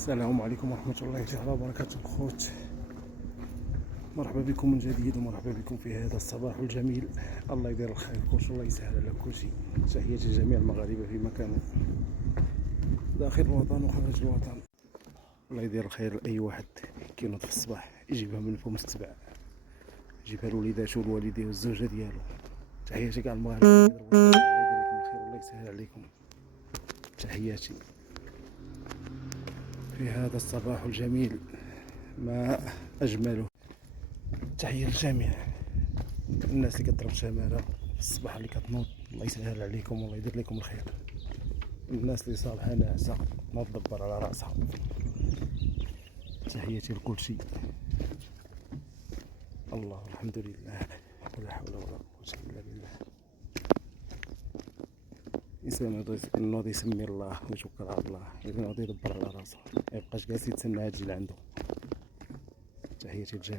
السلام عليكم ورحمة الله تعالى وبركاته الخوت. مرحبا بكم من جديد ومرحبا بكم في هذا الصباح الجميل. الله يدير الخير الخوت والله يسهل على كل شيء. تحياتي لجميع المغاربة في مكان داخل الوطن وخارج الوطن. الله يدير الخير لأي واحد كينوض في الصباح يجيبها من فم السبع، يجيبها لوليداتو والوالديه والزوجة ديالو. تحياتي كاع المغاربة. الله يدير لكم الخير والله يسهل عليكم. تحياتي في هذا الصباح الجميل ما أجمله. تحية للجميع الناس اللي كتضرب شمارة في الصباح اللي كتنوض. الله يسهل عليكم والله يدير لكم الخير. الناس اللي صالحة ناعسة ما تدبر على راسها. تحياتي لكل شيء. الله الحمد لله ولا حول ولا قوة إلا بالله. الإنسان ينوض يسمي الله ويتوكل على الله، ينوض يدبر على راسه، ميبقاش جالس يتسنى هادشي اللي عنده. تحياتي للجميع.